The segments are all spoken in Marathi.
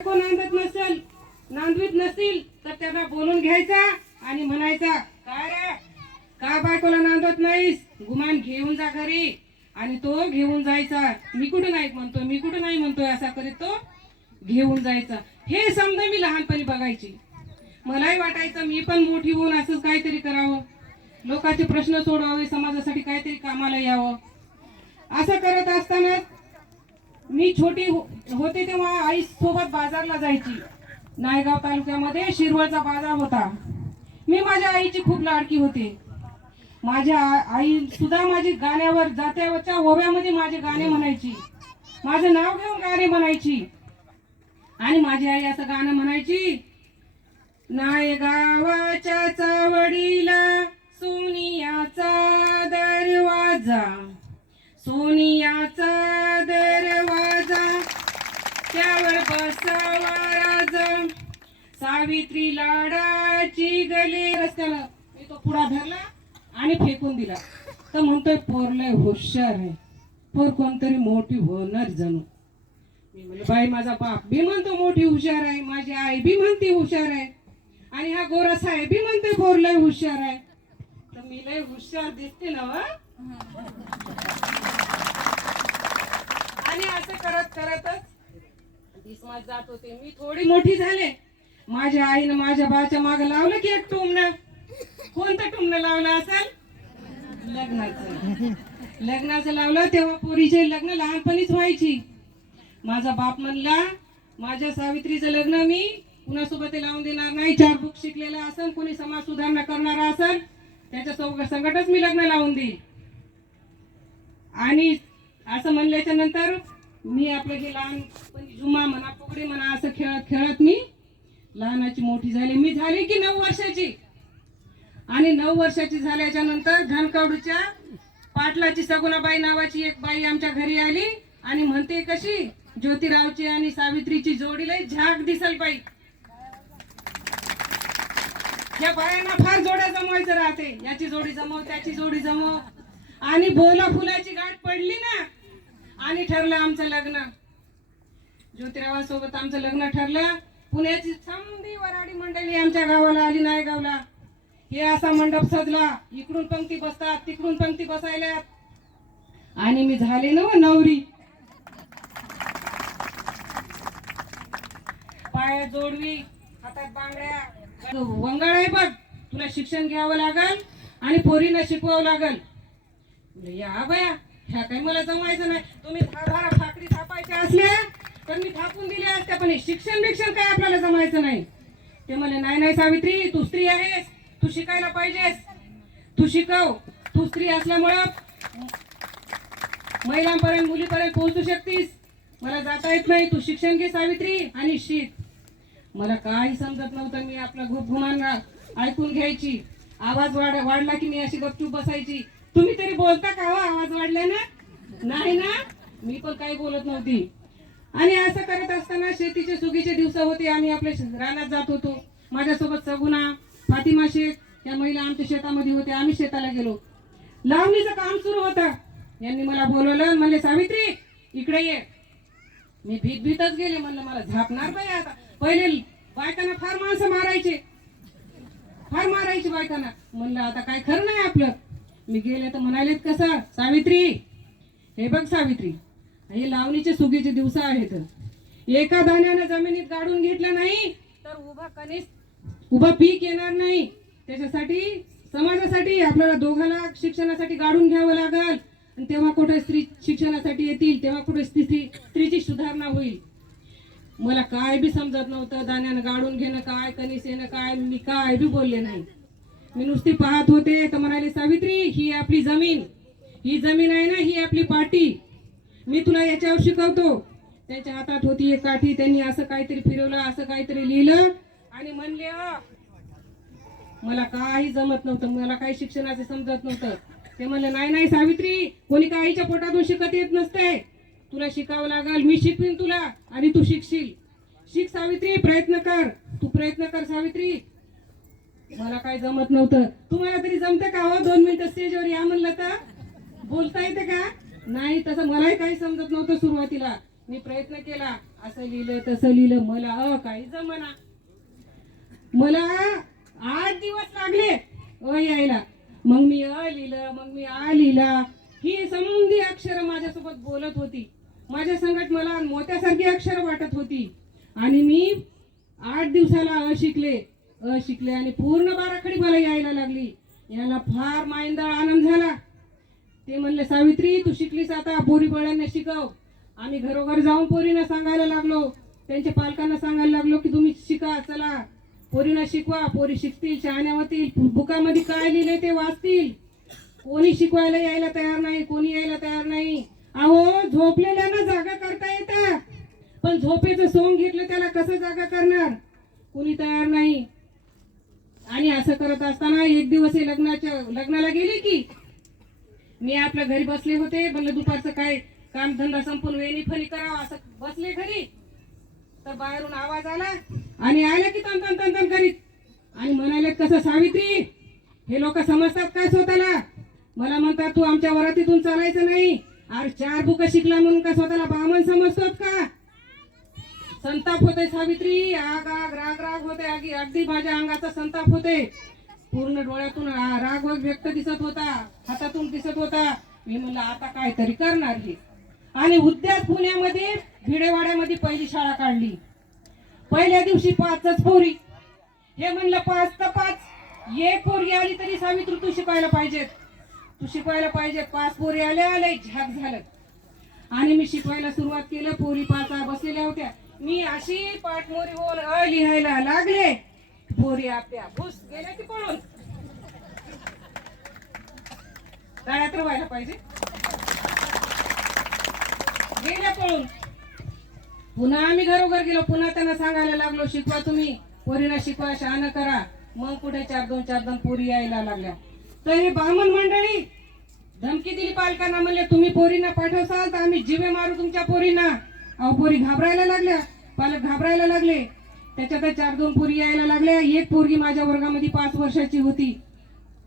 कोण नांदवीत नसतील तर त्यांना बोलून घ्यायचा आणि म्हणायचा, काय रे का बायकोला नांदवत नाहीस, गुमान घेऊन जा घरी. आणि तो घेऊन जायचा. मी कुठं नाही म्हणतोय असा करीत तो घेऊन जायचा. हे समजा मी लहानपणी बघायची. मलाही वाटायचं मी पण मोठी होऊन असंच काहीतरी करावं, लोकांचे प्रश्न सोडवावे, समाजासाठी काहीतरी कामाला यावं. असं करत असताना मी छोटी होते तेव्हा आई सोबत बाजारला जायची. नायगाव तालुक्यामध्ये शिरवळचा बाजार होता. मी माझ्या आईची खूप लाडकी होते. माझ्या आई सुद्धा माझी गाण्यावर जात्यावरच्या ओव्यामध्ये माझे गाणे म्हणायची, माझं नाव घेऊन गाणे म्हणायची. आणि माझी आई असं गाणं म्हणायची, नायगावाच्या चावडीला सोनियाचा दरवाजा, सोनियाचा दरवाजा, त्यावर बसावा राजा, सावित्री लाडाची गले. रस्त्याला मी तो पुढा धरला आणि फेकून दिला. तर म्हणतोय पोर लय हुशार आहे, पोर कोणतरी मोठी होणार जणू. मी म्हणलं बाई माझा बाप बी म्हणतो मोठी हुशार आहे, माझी आई बी म्हणते हुशार आहे, आणि हा गोरा साहेब बी म्हणतोय पोर लय हुशार आहे, तर मी लय हुशार दिसते ना वा. आणि असं करत करतच दिसमात जात होते. मी थोडी मोठी झाले. माझ्या आईनं माझ्या बाच्या माग लावलं की एक टुमणं. कोणतं टुमणं लावलं असेल? लग्नाचं लावलं. तेव्हा पोरीचे लग्न लहानपणीच व्हायची. माझा बाप म्हणला माझ्या सावित्रीचं लग्न मी कुणासोबत लावून देणार नाही. 4 बुक शिकलेला असेल, कोणी समाज सुधारणा करणारा असेल त्याच्या संकटच मी लग्न लावून देईल. आणि असं म्हणल्याच्या नंतर मी आपलं हे लहानपणी झुमा म्हणा, फुगडी म्हणा, असं खेळत खेळत मी लहानाची मोठी झाली. मी झाली की 9 वर्षाची. आणि 9 वर्षाची झाल्याच्या नंतर धनकवडूच्या पाटलाची सगुणाबाई नावाची एक बाई आमच्या घरी आली आणि म्हणते, कशी ज्योतिरावची आणि सावित्रीची जोडी लय झाक दिसल बाई. या बायांना फार जोड्या जमवायचं राहते, याची जोडी जमव, त्याची जोडी जमव. आणि बोला फुलाची गाठ पडली ना, आणि ठरलं आमचं लग्न. ज्योतिरावासोबत आमचं लग्न ठरलं. पुण्याची समधी वराडी मंडळी आमच्या गावाला आली, नायगावला. हे असा मंडप सजला, इकडून पंक्ती बसतात, तिकडून पंक्ती बसायला. आणि मी झाले ना नवरी. पायात जोडवी, हातात बांगड्या, वंगाळ आहे बघ, तुला शिक्षण घ्यावं लागल आणि पोरीला शिकवावं लागल. या बया, ह्या काही मला जमायचं नाही. तुम्ही धारा भाकरी थापायच्या असल्या तर मी थापून दिल्या असत्या, पण शिक्षण काय आपल्याला जमायचं नाही. ते म्हणले, नाही सावित्री, तू स्त्री आहेस, तू शिकायला पाहिजेस, तू शिकव. तू स्त्री असल्यामुळं महिलांपर्यंत, मुलीपर्यंत पोहोचू शकतीस. मला जाता येत नाही, तू शिक्षण घे सावित्री आणि शिक. मला काही समजत नव्हतं. मी आपला घुमान ऐकून घ्यायची. आवाज वाढला की मी अशी गपचूप बसायची. तुम्ही तरी बोलता का हो आवाज वाढल्यानं? नाही ना, मी पण काही बोलत नव्हती. आणि असं करत असताना शेतीचे सुगीचे दिवस होते. आम्ही आपल्या रानात जात होतो. माझ्यासोबत सगुणा, फातिमा शेख या महिला आमच्या शेतामध्ये होत्या. आम्ही शेताला गेलो. लावणीचं काम सुरू होतं. यांनी मला बोलवलं, म्हणले सावित्री इकडे ये. मी भीतच गेले. म्हणलं मला झापणार बाई आता. पहिले बायकांना फार माणसं मारायची बायकांना. म्हणलं आता काय खरं नाही आपलं. मी गेले तर म्हणालेत, कसं सावित्री, हे बघ सावित्री, हे लावणीचे सुगीचे दिवस आहेत. एका दाण्यानं जमिनीत गाडून घेतलं नाही तर उभा पीक येणार नाही. त्याच्यासाठी समाजासाठी आपल्याला दोघांना शिक्षणासाठी गाडून घ्यावं लागल. आणि तेव्हा कुठे स्त्री शिक्षणासाठी येतील, तेव्हा कुठे स्त्रीची सुधारणा होईल. मला काय बी समजत नव्हतं. दाण्यानं गाडून घेणं काय, कणीस येणं काय, मी काय बी बोलले नाही. मी नुसती पाहत होते. तर म्हणाले, सावित्री ही आपली जमीन, ही जमीन आहे ना, ही आपली पाटी, मी तुला याच्यावर शिकवतो. त्यांच्या हातात होती एक काठी. त्यांनी असं काहीतरी फिरवलं, असं काहीतरी लिहिलं आणि म्हणले, मला काही जमत नव्हतं, मला काही शिक्षणाचं समजत नव्हतं. ते म्हणले, नाही सावित्री, कोणी का आईच्या पोटातून शिकत येत नसते, तुला शिकावं लागल, मी शिकवीन तुला आणि तू शिकशील. शिक सावित्री, प्रयत्न कर, तू प्रयत्न कर सावित्री. मला काही जमत नव्हतं. तुम्हाला तरी जमतं का हो? 2 मिनिटं स्टेजवर या म्हणलं तर बोलता येते का? नाही, तसं मलाही काही समजत नव्हतं सुरुवातीला. मी प्रयत्न केला. असं लिहिलं तसं लिहिलं, मला काही जमना. मला 8 दिवस लागले यायला. मग मी लिहिलं, मग मी लिहिला. ही समधी अक्षर माझ्यासोबत बोलत होती, माझ्या संगत मला मोत्यासारखी अक्षर वाटत होती. आणि मी 8 दिवसाला शिकले आणि पूर्ण बाराखडी मला यायला लागली. याला फार मायंदाळ आनंद झाला. ते म्हणले, सावित्री तू शिकलीस, आता पोरी बळ्यांना शिकव. आम्ही घरोघर जाऊन पोरींना सांगायला लागलो, त्यांच्या पालकांना सांगायला लागलो की तुम्ही शिका, चला पोरींना शिकवा, पोरी शिकतील, शहाण्या होतील, बुकामध्ये काय लिहिले ते वाचतील. कोणी शिकवायला यायला तयार नाही, कोणी यायला तयार नाही. अहो झोपलेल्यानं जागा करता येतं, पण झोपेचं सोंग घेतलं त्याला कसं जागा करणार, कोणी तयार नाही. आणि असं करत असताना एक दिवस हे लग्नाला गेली की मी आपल्या घरी बसले होते. म्हणलं दुपारचं काय कामधंदा संपून वेणी फणी करावा, असं बसले घरी, तर बाहेरून आवाज आला आणि आला की तन तन तन तन करीत आणि म्हणाले, कसं सावित्री, हे लोक समजतात काय स्वतःला? मला म्हणतात तू आमच्या वरातीतून चालायचं नाही. अरे 4 बुक शिकला म्हणून का स्वतःला ब्राह्मण समजतोत का? संताप होते सावित्री, राग होते, अगदी माझ्या अंगाचा संताप होते. पूर्ण डोळ्यातून राग व्यक्त दिसत होता, हातातून दिसत होता. मी म्हणलं आता काहीतरी करणार हे. आणि उद्याच पुण्यामध्ये भिडेवाड्यामध्ये पहिली शाळा काढली. पहिल्या दिवशी 5च पोरी. हे म्हणलं 5 तर 5, एक पोरगी आली तरी सावित्री तू शिकवायला पाहिजे, तू शिकवायला पाहिजे. 5 पोरी आल्या, झाक झालं. आणि मी शिकवायला सुरुवात केलं. पोरी 5 बसलेल्या होत्या. मी अशी पाठमोरी होऊन लिहायला लागले. पोरी आपल्या भूस गेल्या की पळून. तळ्यात व्हायला पाहिजे, गेल्या पळून. पुन्हा आम्ही घरोघर गेलो, पुन्हा त्यांना सांगायला लागलो, शिकवा तुम्ही, पोरींना शिकवा, शहाणं करा. मग कुठे 4-2 पोरी यायला लागल्या. तर हे ब्राह्मण मंडळी धमकी दिली पालकांना, म्हणले तुम्ही पोरींना पाठवसाल तर आम्ही जीवे मारू तुमच्या पोरींना. अहो पोरी घाबरायला लागल्या, पालक घाबरायला लागले. त्याच्यात 4-2 पोरी यायला लागल्या. एक पोरगी माझ्या वर्गामध्ये 5 वर्षाची होती,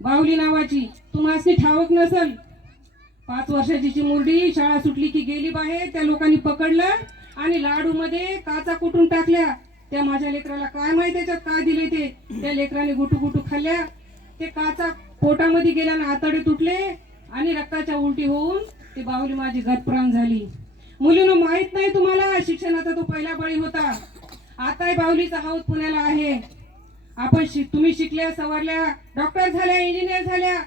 बाहुली नावाची. तुम्हाला ठावक नसल, 5 वर्षाची मुरडी. शाळा सुटली की गेली बाहेर. त्या लोकांनी पकडलं आणि लाडू मध्ये काचा कुटून टाकल्या. त्या माझ्या लेकराला काय माहिती त्याच्यात काय दिले ते. त्या लेकराने गुटू खाल्ल्या. ते काचा पोटामध्ये गेल्यानं आतडे तुटले आणि रक्ताच्या उलटी होऊन ती बाहुली माझी गतप्राण झाली. मुलीनं माहित नाही तुम्हाला, शिक्षणाचा तो पहिला बळी होता. आता बाहुलीचा हाऊस पुण्याला आहे. आपण तुम्ही शिकल्या, सवरल्या, डॉक्टर झाल्या, इंजिनियर झाल्या,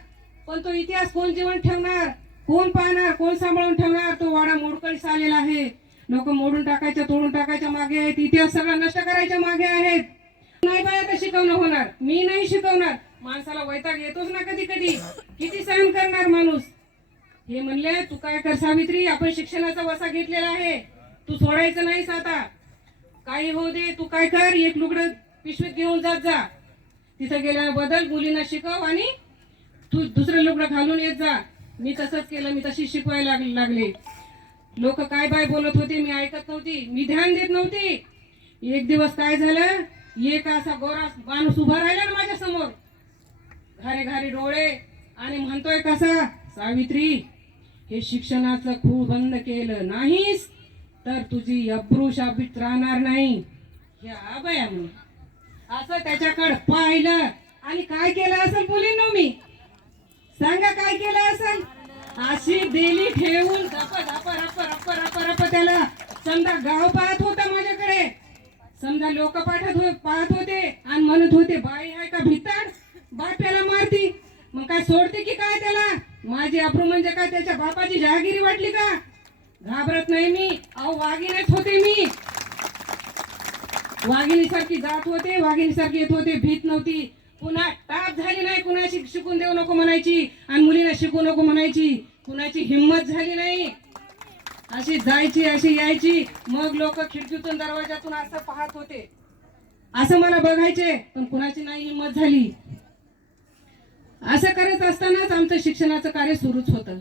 पण तो इतिहास कोण जीवन ठेवणार, कोण पाहणार, कोण सांभाळून ठेवणार? तो वाडा मोडकळीस आलेला आहे. लोक मोडून टाकायच्या, तोडून टाकायच्या मागे आहेत, इतिहास सगळा नष्ट करायच्या मागे आहेत. नाही बाय आता शिकवणं होणार, मी नाही शिकवणार. माणसाला वैताग येतोच ना कधी कधी, किती सहन करणार माणूस. हे म्हणले तू काय कर सावित्री, आपण शिक्षणाचा वसा घेतलेला आहे, तू सोडायचं नाहीस. आता काही होऊ दे, तू काय कर, एक लुगडं पिशवीत घेऊन जात जा. तिथं गेल्या बदल मुलींना शिकव आणि तू दुसरं लुगडं घालून येत जा. मी तसंच केलं, मी तशी शिकवायला लागले. लोक काय बाय बोलत होते, मी ऐकत नव्हती, मी ध्यान देत नव्हती. एक दिवस काय झालं, एक असा गोरा माणूस उभा राहिला ना माझ्या समोर, घारे घारे डोळे, आणि म्हणतोय कसा, सावित्री हे शिक्षणाचं खूळ बंद केलं नाहीस तर तुझी अब्रू शाबीत राहणार नाही. ह्या बया म्हणून असं त्याच्याकडे पाहिलं आणि काय केलं असेल मुलींनो, मी सांगा काय केलं असेल. अशी दिली ठेवून रप त्याला. समजा गाव पाहत होता माझ्याकडे, समजा लोक पाहत होते आणि म्हणत होते बाई आहे का भिताड, बाप्याला मारती. मग काय सोडते की काय त्याला? माझी अब्रू म्हणजे काय त्याच्या बापाची जहागिरी वाटली का? घाबरत नाही मी. अहो वाघिणीच होते मी, वाघिणीसारखी जात होते, वाघिणीसारखी येत होते, भीत नव्हती. पुन्हा टाप झाली नाही, कुणाशी शिकून देऊ नको म्हणायची आणि मुलींना शिकू नको म्हणायची. कुणाची हिंमत झाली नाही. अशी जायची, अशी यायची. मग लोक खिडकीतून दरवाजातून असं पाहत होते, असं मला बघायचे, पण कुणाची नाही हिंमत झाली. असं करत असतानाच आमचं शिक्षणाचं कार्य सुरूच होतं.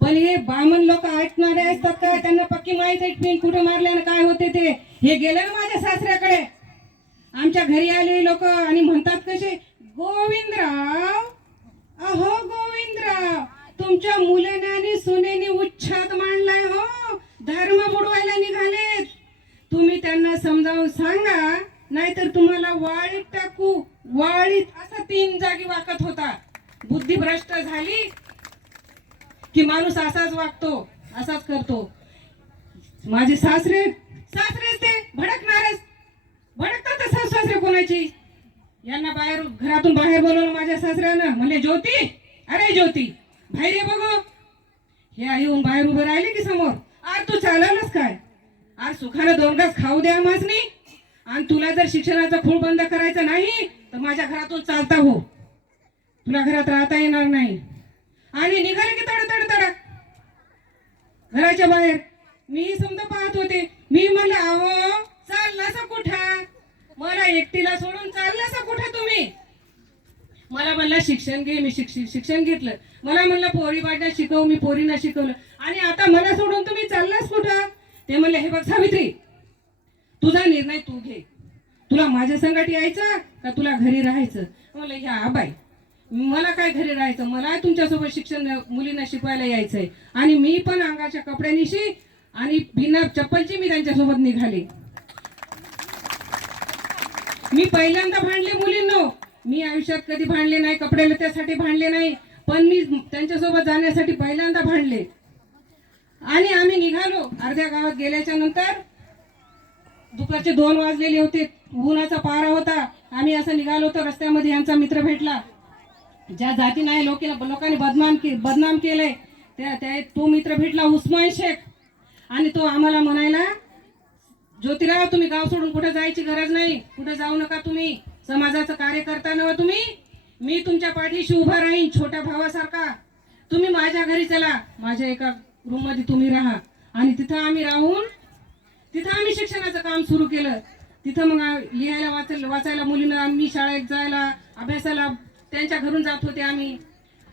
पण हे ब्राह्मण लोक ऐकणारे असतात का? त्यांना पक्की माहित आहे पिन कुठे मारल्यानं काय होते ते. हे गेले ना माझ्या सासऱ्याकडे, आमच्या घरी आले लोक आणि म्हणतात कसे, गोविंदराव, अहो गोविंदराव, तुमच्या मुलाने आणि सुनेने उच्छाद मांडलाय हो, धर्म बुडवायला निघालेत. तुम्ही त्यांना समजावून सांगा, नाहीतर तुम्हाला वाळीत टाकू. वाळीत असा 3 जागी वाकत होता. बुद्धी भ्रष्ट झाली की माणूस असाच वागतो, असाच करतो. माझे सासरे ते भडकणारच, भडकतात सासरे कोणाची. यांना घरातून बाहेर बोलवलं माझ्या सासऱ्यानं. म्हणले, ज्योती, अरे ज्योती बाहेर ये बघू. हे आई येऊन बाहेर उभे राहिले की समोर. आर तू चालवलंच काय? आर सुखानं 2 घास खाऊ द्या मासनी. आणि तुला जर शिक्षणाचा खूळ बंद करायचा नाही तर माझ्या घरातून चालता हो. तुला घरात राहता येणार नाही. आणि निघाले की तड घराच्या बाहेर. मी समजा पाहत होते. मी म्हणलं, अहो चाललासा कुठं? मला एकटीला सोडून चाललासा कुठं तुम्ही? मला म्हणला शिक्षण घे. मी शिक्षण घेतलं. मला म्हणलं पोरी पाडणं शिकव. मी पोरींना शिकवलं. आणि आता मला सोडून तुम्ही चाललास कुठं? ते म्हणले, हे बघ सावित्री, तुझा निर्णय तू घे. तुला माझ्या संगत यायचं का तुला घरी राहायचं? म्हणलं, ह्या आबाई, मला काय घरी राहायचं, मला तुमच्यासोबत शिक्षण मुलींना शिकवायला यायचंय. आणि मी पण अंगाच्या कपड्यानिशी आणि बिना चप्पलची मी त्यांच्यासोबत निघाले. मी पहिल्यांदा भांडले मुलींनो. मी आयुष्यात कधी भांडले नाही, कपडे लत्यासाठी भांडले नाही, पण मी त्यांच्यासोबत जाण्यासाठी पहिल्यांदा भांडले. आणि आम्ही निघालो. अर्ध्या गावात गेल्याच्या नंतर दुपारचे 2 वाजलेले होते. उन्हाचा पारा होता. आम्ही असं निघालो तर रस्त्यामध्ये यांचा मित्र भेटला. ज्या जाती नाही लोकांनी बदनाम केलंय तो मित्र भेटला, उस्मान शेख. आणि तो आम्हाला म्हणायला, ज्योतिराव तुम्ही गाव सोडून कुठे जायची गरज नाही, कुठे जाऊ नका. तुम्ही समाजाचं कार्य करता ना तुम्ही. मी तुमच्या पाठीशी उभा राहीन छोट्या भावासारखा. तुम्ही माझ्या घरी चला, माझ्या एका रूम मध्ये तुम्ही राहा. आणि तिथं आम्ही राहून तिथं आम्ही शिक्षणाचं काम सुरू केलं. तिथं मग लिहायला वाचायला मुलींना, मी शाळेत जायला अभ्यासाला त्यांच्या घरून जात होते आम्ही.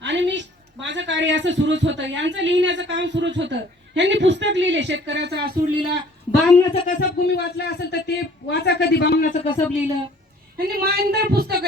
आणि माझं कार्य असं सुरूच होतं. यांचं लिहिण्याचं काम सुरूच होतं. यांनी पुस्तक लिहिले, शेतकऱ्याचा असूड लिहिला, बामणाचं कसब तुम्ही वाचला असेल तर ते वाचा कधी, बामणाचं कसब लिहिलं. यांनी मायंदर पुस्तक